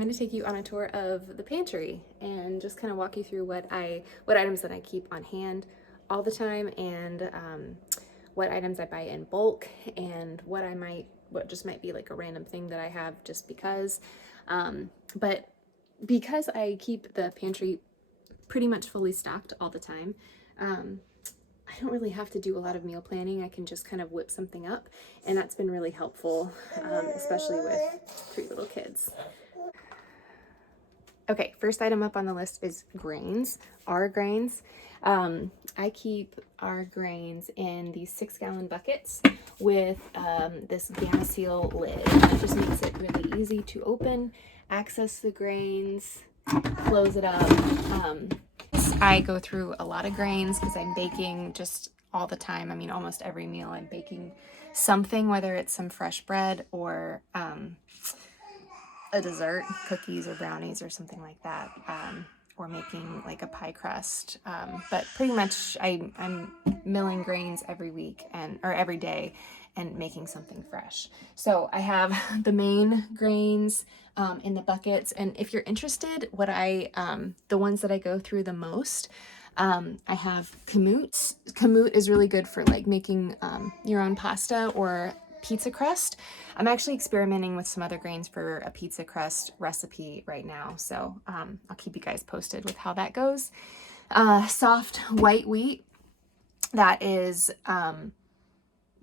I'm going to take you on a tour of the pantry and just kind of walk you through what items that I keep on hand all the time, and what items I buy in bulk, and what just might be like a random thing that I have just because. But because I keep the pantry pretty much fully stocked all the time, I don't really have to do a lot of meal planning. I can just kind of whip something up, and that's been really helpful, especially with 3 little kids. Okay, first item up on the list is grains, our grains. I keep our grains in these 6-gallon buckets with this Gamma Seal lid. It just makes it really easy to open, access the grains, close it up. I go through a lot of grains because I'm baking just all the time. I mean, almost every meal I'm baking something, whether it's some fresh bread or a dessert, cookies or brownies or something like that, or making like a pie crust. But pretty much I'm milling grains every week or every day and making something fresh. So I have the main grains in the buckets, and if you're interested, the ones that I go through the most, I have Kamut. Kamut is really good for like making your own pasta or pizza crust. I'm actually experimenting with some other grains for a pizza crust recipe right now, so I'll keep you guys posted with how that goes. Soft white wheat, that is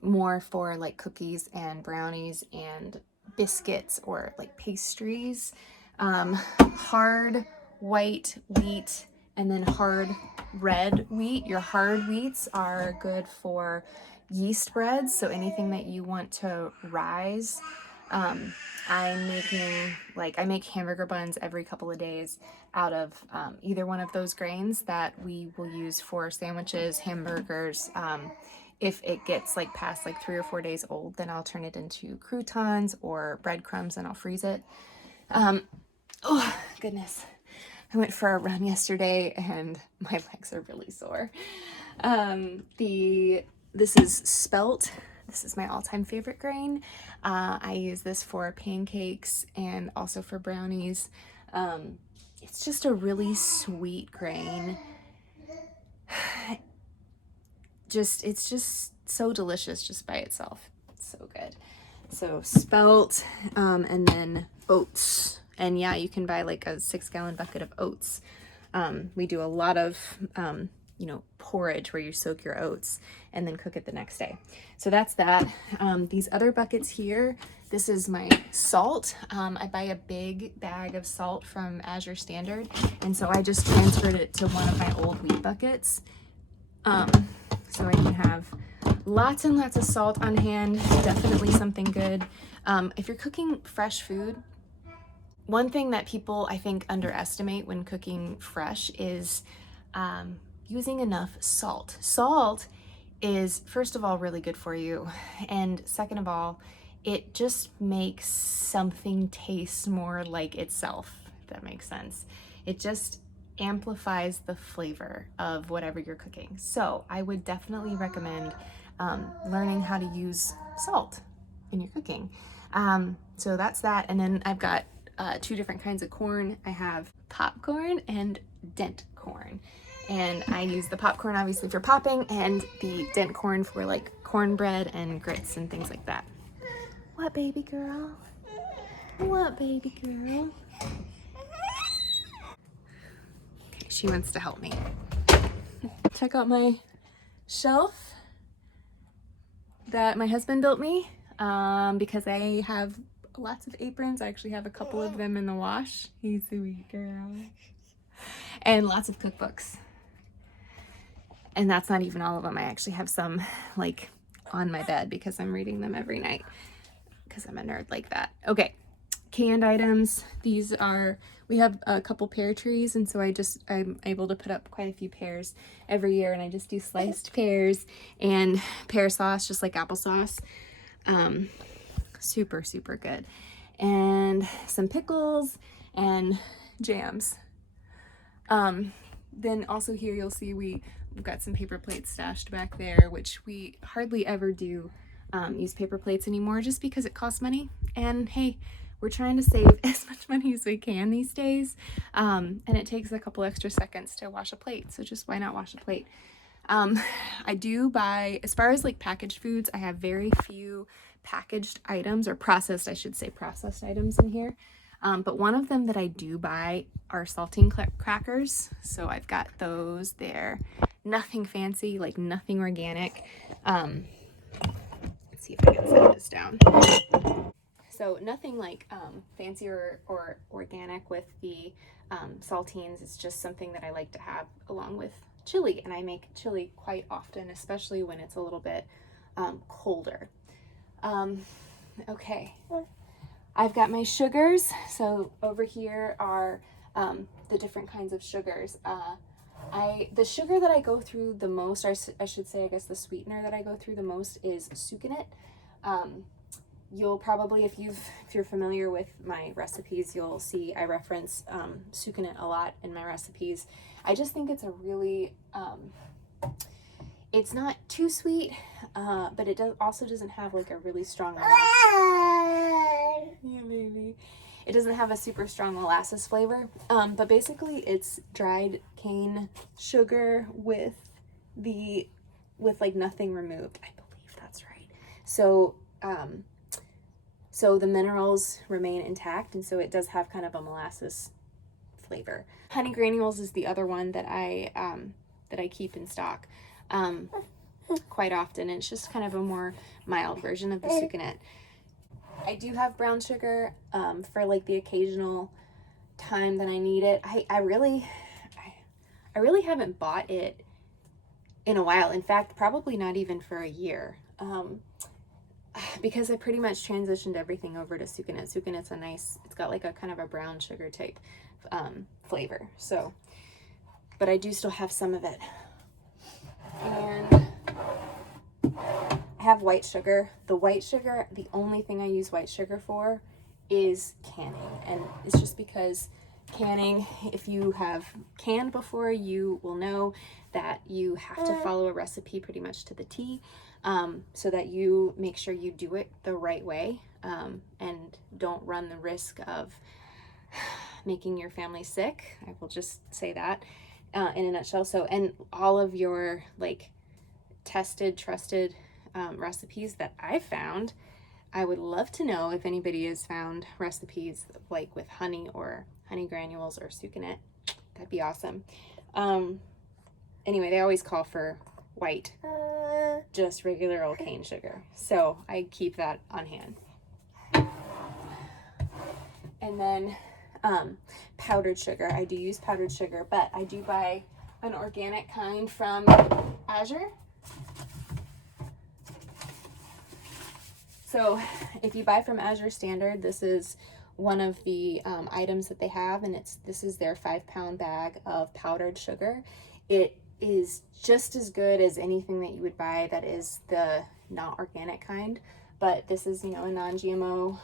more for like cookies and brownies and biscuits or like pastries. Hard white wheat, and then hard red wheat. Your hard wheats are good for yeast breads, so anything that you want to rise. I make hamburger buns every couple of days out of either one of those grains that we will use for sandwiches, hamburgers. If it gets like past like 3 or 4 days old, then I'll turn it into croutons or breadcrumbs and I'll freeze it. Oh goodness, I went for a run yesterday and my legs are really sore. This is Spelt. This is my all-time favorite grain. I use this for pancakes and also for brownies. It's just a really sweet grain. It's just so delicious just by itself. It's so good. So Spelt, and then oats. And yeah, you can buy like a 6-gallon bucket of oats. We do a lot of, porridge where you soak your oats and then cook it the next day. So that's that. These other buckets here, this is my salt. I buy a big bag of salt from Azure Standard, and so I just transferred it to one of my old wheat buckets. So I can have lots and lots of salt on hand. Definitely something good. If you're cooking fresh food, one thing that people I think underestimate when cooking fresh is using enough salt. Salt is, first of all, really good for you, and second of all, it just makes something taste more like itself, if that makes sense. It just amplifies the flavor of whatever you're cooking. So I would definitely recommend learning how to use salt in your cooking. So that's that. And then I've got 2 different kinds of corn. I have popcorn and Dent Corn. And I use the popcorn obviously for popping, and the Dent Corn for like cornbread and grits and things like that. What, baby girl? What, baby girl? Okay, she wants to help me. Check out my shelf that my husband built me, because I have lots of aprons. I actually have a couple of them in the wash. He's a sweet girl. And lots of cookbooks. And that's not even all of them. I actually have some like on my bed because I'm reading them every night because I'm a nerd like that. Okay, canned items. We have a couple pear trees, and so I'm able to put up quite a few pears every year, and I just do sliced pears and pear sauce, just like applesauce. Super, super good. And some pickles and jams. Then also here you'll see we've got some paper plates stashed back there, which we hardly ever do use paper plates anymore just because it costs money. And hey, we're trying to save as much money as we can these days. And it takes a couple extra seconds to wash a plate. So just why not wash a plate? I do buy, as far as like packaged foods, I have very few packaged items, or processed, I should say processed items in here. But one of them that I do buy are saltine crackers. So I've got those there. Nothing fancy, like nothing organic. Let's see if I can set this down. So nothing like fancy or organic with the saltines. It's just something that I like to have along with chili, and I make chili quite often, especially when it's a little bit colder. Okay, I've got my sugars. So over here are the different kinds of sugars. The sugar that I go through the most, or I should say, I guess the sweetener that I go through the most is sucanate. You'll probably, if you're familiar with my recipes, you'll see I reference sucanate a lot in my recipes. I just think it's a really, it's not too sweet, but it also doesn't have like a really strong molasses. Yeah, maybe. It doesn't have a super strong molasses flavor, but basically it's dried cane sugar with like nothing removed. I believe that's right. So, so the minerals remain intact, and so it does have kind of a molasses flavor. Honey granules is the other one that I keep in stock quite often, and it's just kind of a more mild version of the sucanate. I do have brown sugar for like the occasional time that I need it. I really haven't bought it in a while. In fact, probably not even for a year. Because I pretty much transitioned everything over to sucanate. Sucanate's it's got like a kind of a brown sugar type flavor. So, but I do still have some of it. And I have white sugar. The white sugar, the only thing I use white sugar for is canning. And it's just because canning, if you have canned before, you will know that you have to follow a recipe pretty much to the T. So that you make sure you do it the right way, and don't run the risk of making your family sick. I will just say that in a nutshell. So, and all of your like tested, trusted recipes that I've found, I would love to know if anybody has found recipes like with honey or honey granules or sucanate. That'd be awesome. Anyway, they always call for white, just regular old cane sugar. So I keep that on hand. And then powdered sugar. I do use powdered sugar, but I do buy an organic kind from Azure. So if you buy from Azure Standard, this is one of the items that they have, and this is their 5-pound bag of powdered sugar. It is just as good as anything that you would buy that is the not organic kind, but this is, a non-GMO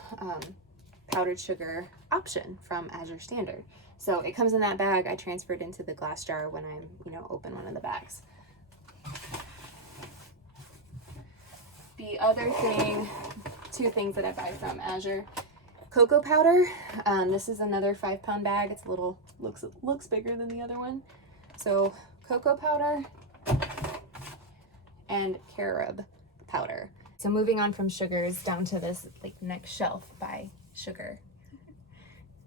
powdered sugar option from Azure Standard. So it comes in that bag. I transferred into the glass jar when I'm, open one of the bags. The other thing, two things that I buy from Azure: cocoa powder. This is another 5-pound bag. It's a little, looks bigger than the other one. So cocoa powder and carob powder. So moving on from sugars down to this like next shelf by sugar.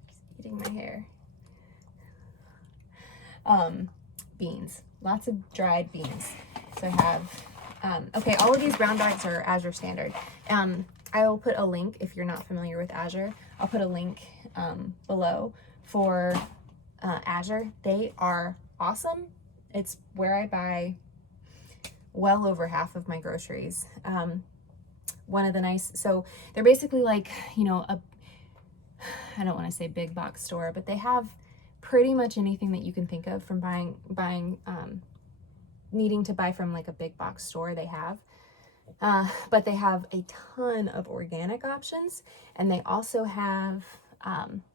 Just eating my hair. Beans, lots of dried beans. So I have, okay, all of these brown bags are Azure Standard. I will put a link, if you're not familiar with Azure, I'll put a link below for Azure. They are awesome. It's where I buy well over half of my groceries. So they're basically like, I don't want to say big box store, but they have pretty much anything that you can think of from needing to buy from like a big box store. They have, but they have a ton of organic options, and they also have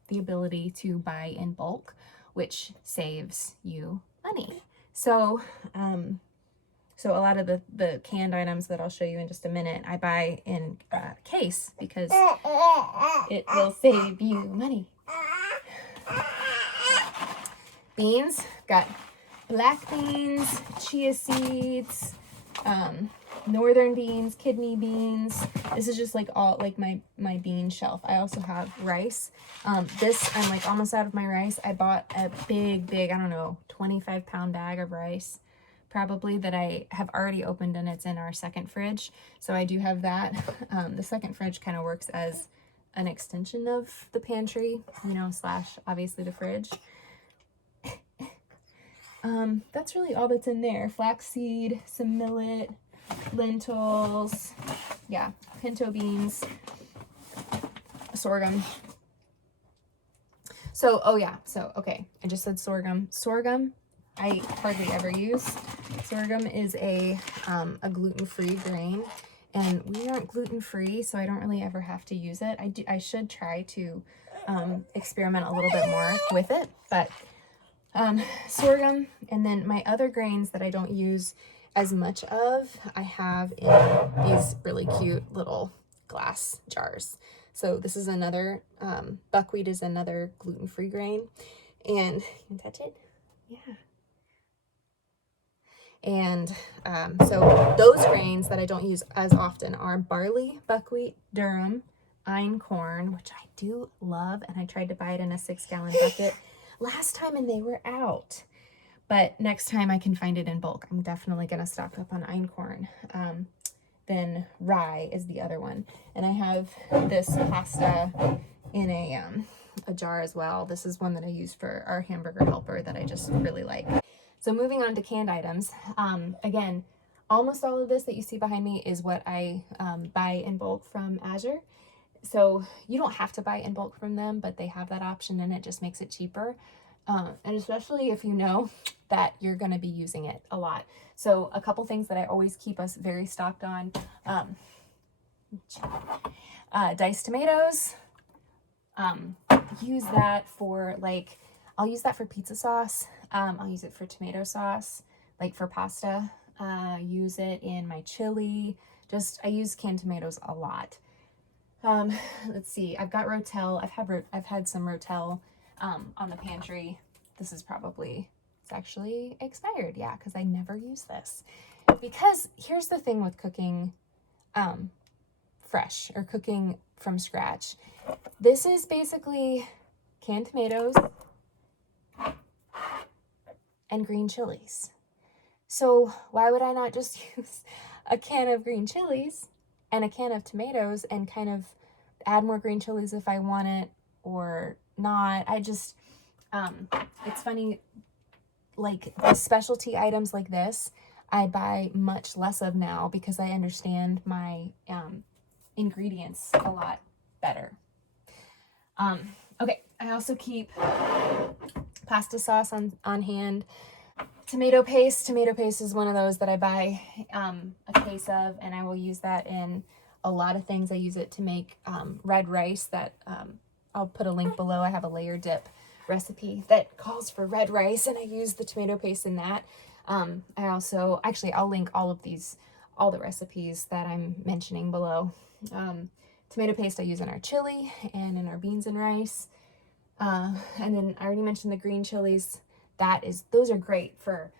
the ability to buy in bulk, which saves you money. So So a lot of the canned items that I'll show you in just a minute, I buy in case because it will save you money. Beans, got black beans, chia seeds, northern beans, kidney beans. This is just like all like my bean shelf. I also have rice. This, I'm like almost out of my rice. I bought a big, I don't know, 25-pound bag of rice probably that I have already opened, and it's in our second fridge. So I do have that. The second fridge kind of works as an extension of the pantry, you know, slash obviously the fridge. That's really all that's in there. Flaxseed, some millet, lentils, yeah, pinto beans, sorghum. So, oh yeah, so, okay, I just said sorghum. Sorghum, I hardly ever use. Sorghum is a gluten-free grain, and we aren't gluten-free, so I don't really ever have to use it. I should try to experiment a little bit more with it, but sorghum, and then my other grains that I don't use as much of, I have in these really cute little glass jars. So this is another, buckwheat is another gluten-free grain, and you can touch it, yeah. And so those grains that I don't use as often are barley, buckwheat, durum, einkorn, which I do love, and I tried to buy it in a 6-gallon bucket last time and they were out. But next time I can find it in bulk. I'm definitely going to stock up on einkorn. Then rye is the other one. And I have this pasta in a jar as well. This is one that I use for our hamburger helper that I just really like. So moving on to canned items. Again, almost all of this that you see behind me is what I buy in bulk from Azure. So you don't have to buy in bulk from them, but they have that option and it just makes it cheaper. And especially if you know that you're going to be using it a lot. So a couple things that I always keep us very stocked on. Diced tomatoes. Use that for like, I'll use that for pizza sauce. I'll use it for tomato sauce, like for pasta. Use it in my chili. I use canned tomatoes a lot. Let's see, I've got Rotel. I've had some Rotel on the pantry. This is probably, it's actually expired, yeah, because I never use this. Because here's the thing with cooking fresh or cooking from scratch. This is basically canned tomatoes and green chilies. So why would I not just use a can of green chilies and a can of tomatoes and kind of add more green chilies if I want it or not? I just, it's funny, like the specialty items like this, I buy much less of now because I understand my ingredients a lot better. Okay, I also keep pasta sauce on hand. Tomato paste. Tomato paste is one of those that I buy a case of, and I will use that in a lot of things. I use it to make red rice that I'll put a link below. I have a layer dip recipe that calls for red rice, and I use the tomato paste in that. I also, actually, I'll link all the recipes that I'm mentioning below. Tomato paste I use in our chili and in our beans and rice. And then I already mentioned the green chilies. Those are great for,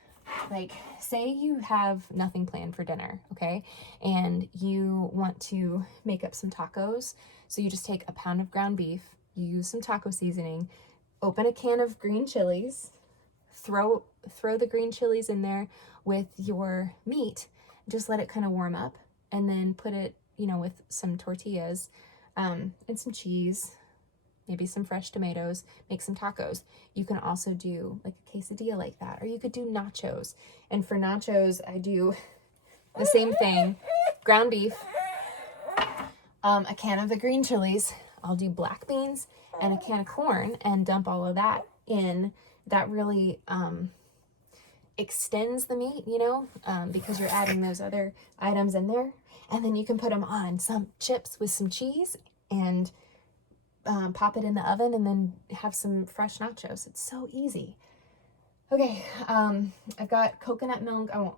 like, say you have nothing planned for dinner, okay? And you want to make up some tacos. So you just take a pound of ground beef, you use some taco seasoning, open a can of green chilies, throw the green chilies in there with your meat, just let it kind of warm up, and then put it, with some tortillas, and some cheese, maybe some fresh tomatoes, make some tacos. You can also do like a quesadilla like that, or you could do nachos. And for nachos, I do the same thing, ground beef, a can of the green chilies, I'll do black beans and a can of corn and dump all of that in. That really extends the meat, because you're adding those other items in there. And then you can put them on some chips with some cheese and pop it in the oven and then have some fresh nachos. It's so easy. Okay, I've got coconut milk. I won't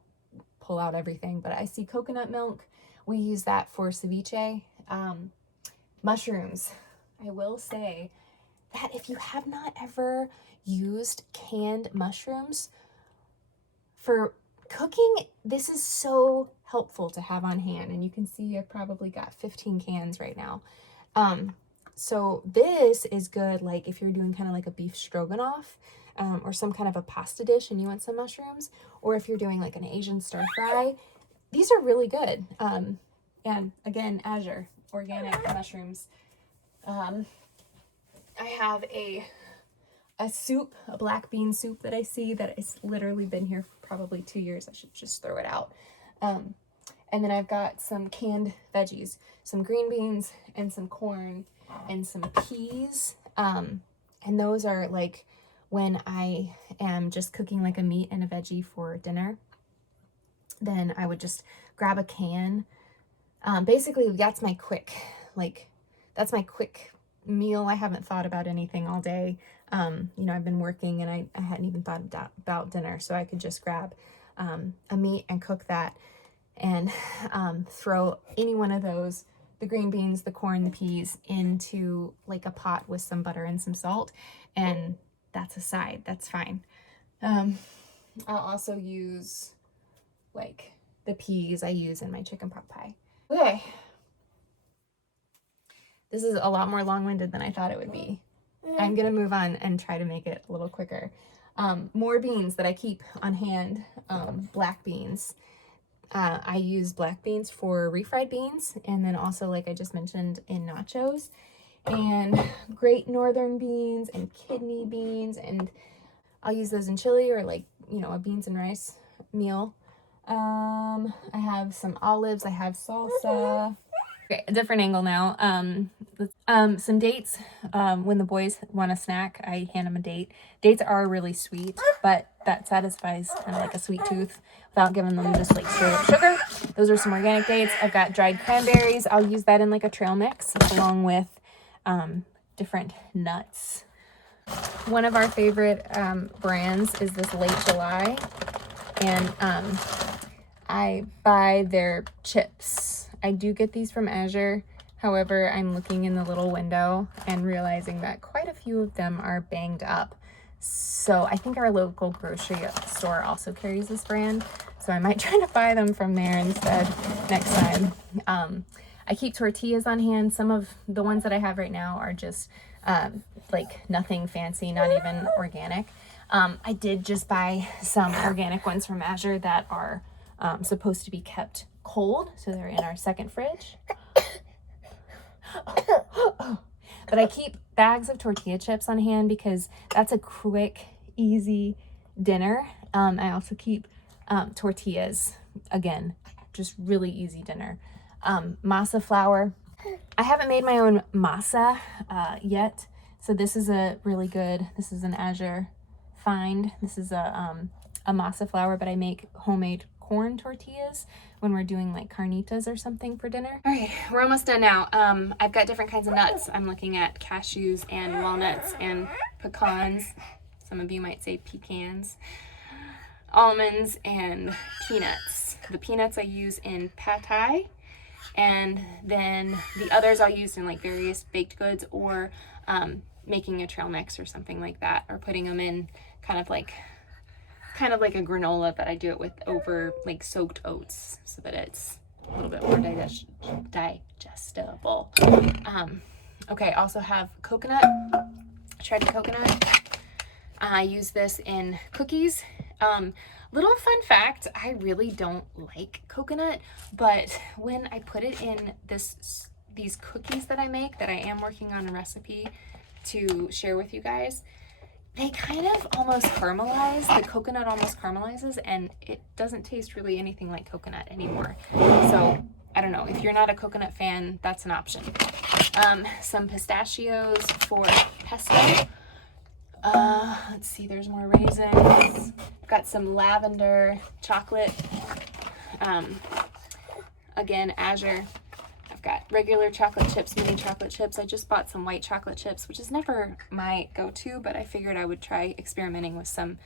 pull out everything, but I see coconut milk. We use that for ceviche. Mushrooms. I will say that if you have not ever used canned mushrooms for cooking, this is so helpful to have on hand. And you can see I've probably got 15 cans right now. So this is good, like if you're doing kind of like a beef stroganoff, or some kind of a pasta dish and you want some mushrooms, or if you're doing like an Asian stir fry, these are really good. And again, azure, organic mushrooms. I have a soup, a black bean soup that I see that has literally been here for probably 2 years. I should just throw it out. And then I've got some canned veggies, some green beans and some corn and some peas. And those are like when I am just cooking like a meat and a veggie for dinner, then I would just grab a can. Basically that's my quick meal. I haven't thought about anything all day. You know, I've been working and I hadn't even thought about dinner, so I could just grab a meat and cook that and throw any one of those, the green beans, the corn, the peas, into like a pot with some butter and some salt, and that's a side. That's fine. I'll also use like the peas I use in my chicken pot pie. Okay. This is a lot more long-winded than I thought it would be. I'm going to move on and try to make it a little quicker. More beans that I keep on hand, black beans. I use black beans for refried beans, and then also, like I just mentioned, in nachos. And Great Northern beans and kidney beans, and I'll use those in chili or like, you know, a beans and rice meal. I have some olives. I have salsa. Okay, a different angle now. Some dates. When the boys want a snack, I hand them a date. Dates are really sweet, but that satisfies kind of like a sweet tooth without giving them just like straight up sugar. Those are some organic dates. I've got dried cranberries. I'll use that in like a trail mix along with different nuts. One of our favorite brands is this Late July, and I buy their chips. I do get these from Azure. However, I'm looking in the little window and realizing that quite a few of them are banged up. So I think our local grocery store also carries this brand. So I might try to buy them from there instead next time. I keep tortillas on hand. Some of the ones that I have right now are just like nothing fancy, not even organic. I did just buy some organic ones from Azure that are supposed to be kept cold, so they're in our second fridge. But I keep bags of tortilla chips on hand because that's a quick, easy dinner. I also keep tortillas, again, just really easy dinner. Masa flour. I haven't made my own masa yet, so this is a really good, this is an Azure find. This is a masa flour, but I make homemade corn tortillas when we're doing like carnitas or something for dinner. All right, we're almost done now. I've got different kinds of nuts. I'm looking at cashews and walnuts and pecans. Some of you might say pecans. Almonds and peanuts. The peanuts I use in pad thai, and then the others I'll use in like various baked goods, or making a trail mix or something like that, or putting them in kind of like a granola, but I do it with over like soaked oats so that it's a little bit more digestible. Okay, I also have coconut, shredded coconut. I use this in cookies. Little fun fact, I really don't like coconut, but when I put it in these cookies that I make, that I am working on a recipe to share with you guys, they kind of almost caramelize. The coconut almost caramelizes, and it doesn't taste really anything like coconut anymore. So I don't know, if you're not a coconut fan, that's an option. Some pistachios for pesto. Let's see, there's more raisins. Got some lavender chocolate. Again, Azure. I've got regular chocolate chips, mini chocolate chips. I just bought some white chocolate chips, which is never my go-to, but I figured I would try experimenting with some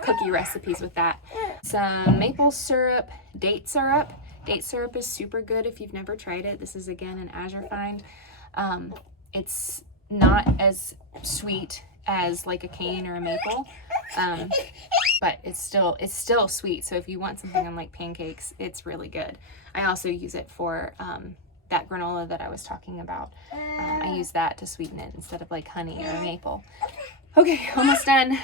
cookie recipes with that. Some maple syrup, date syrup. Date syrup is super good if you've never tried it. This is again an Azure find. It's not as sweet as like a cane or a maple, but it's still sweet. So if you want something on like pancakes, it's really good. I also use it for that granola that I was talking about. I use that to sweeten it instead of like honey or maple. Okay, almost done.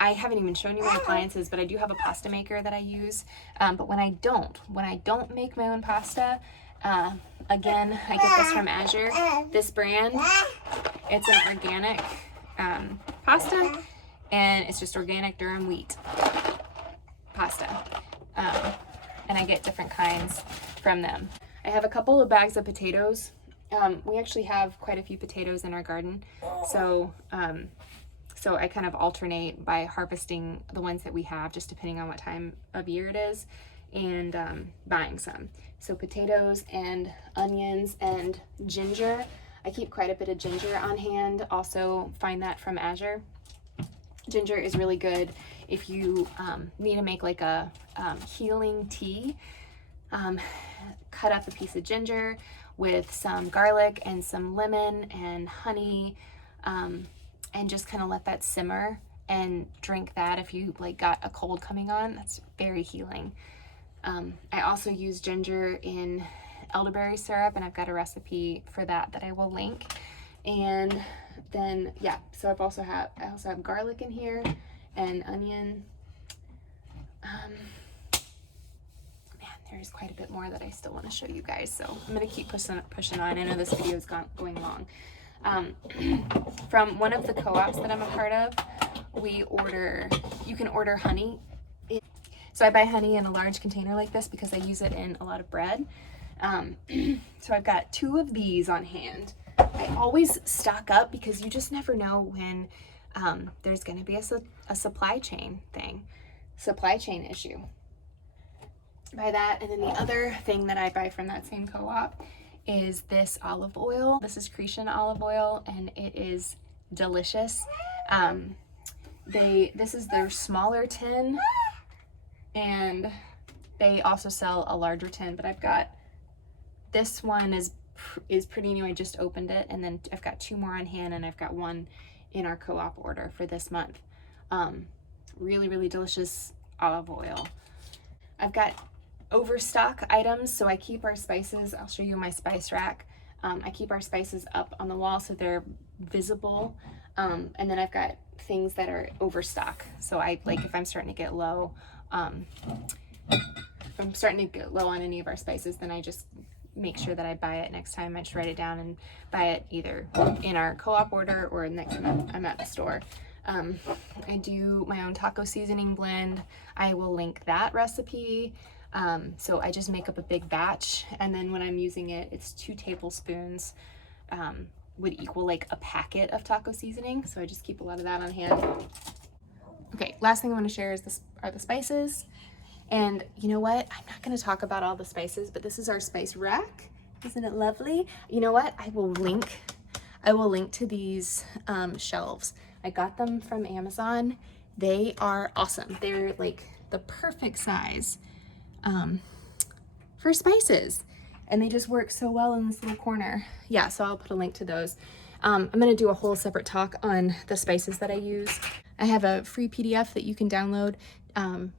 I haven't even shown you my appliances, but I do have a pasta maker that I use. But when I don't make my own pasta, again, I get this from Azure. This brand, it's an organic pasta, and it's just organic durum wheat pasta. And I get different kinds from them. I have a couple of bags of potatoes. We actually have quite a few potatoes in our garden, so I kind of alternate by harvesting the ones that we have, just depending on what time of year it is, and buying some. So potatoes and onions and ginger. I keep quite a bit of ginger on hand. Also find that from Azure. Ginger is really good if you need to make like a healing tea. Cut up a piece of ginger with some garlic and some lemon and honey, and just kind of let that simmer and drink that if you like got a cold coming on. That's very healing. I also use ginger in elderberry syrup, and I've got a recipe for that I will link. And then yeah, so I also have garlic in here and onion. There's quite a bit more that I still want to show you guys, so I'm gonna keep pushing on. I know this video is going long. From one of the co-ops that I'm a part of, you can order honey. So I buy honey in a large container like this because I use it in a lot of bread. So I've got 2 of these on hand. I always stock up because you just never know when there's going to be a supply chain issue. Buy that, and then the other thing that I buy from that same co-op is this olive oil. This is Cretan olive oil, and it is delicious. This is their smaller tin, and they also sell a larger tin, but I've got this one is pretty new. I just opened it, and then I've got 2 more on hand, and I've got 1 in our co-op order for this month. Really, really delicious olive oil. I've got overstock items, so I keep our spices. I'll show you my spice rack. I keep our spices up on the wall so they're visible, and then I've got things that are overstock. So I like if I'm starting to get low, if I'm starting to get low on any of our spices, then I just make sure that I buy it next time. I just write it down and buy it either in our co-op order or next time I'm at the store. I do my own taco seasoning blend. I will link that recipe. So I just make up a big batch, and then when I'm using it, it's 2 tablespoons would equal like a packet of taco seasoning. So I just keep a lot of that on hand. Okay, last thing I want to share is are the spices. And you know what? I'm not going to talk about all the spices, but this is our spice rack. Isn't it lovely? You know what? I will link to these shelves. I got them from Amazon. They are awesome. They're like the perfect size for spices, and they just work so well in this little corner. Yeah, so I'll put a link to those. I'm gonna do a whole separate talk on the spices that I use. I have a free PDF that you can download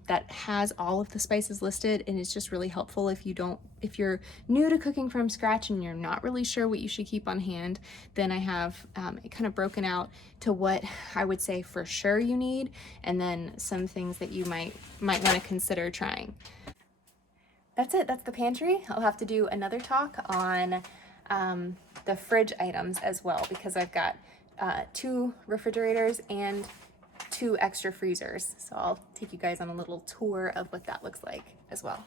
that has all of the spices listed, and it's just really helpful if you're new to cooking from scratch and you're not really sure what you should keep on hand. Then I have it kind of broken out to what I would say for sure you need, and then some things that you might want to consider trying. That's it. That's the pantry. I'll have to do another talk on the fridge items as well, because I've got 2 refrigerators and 2 extra freezers. So I'll take you guys on a little tour of what that looks like as well.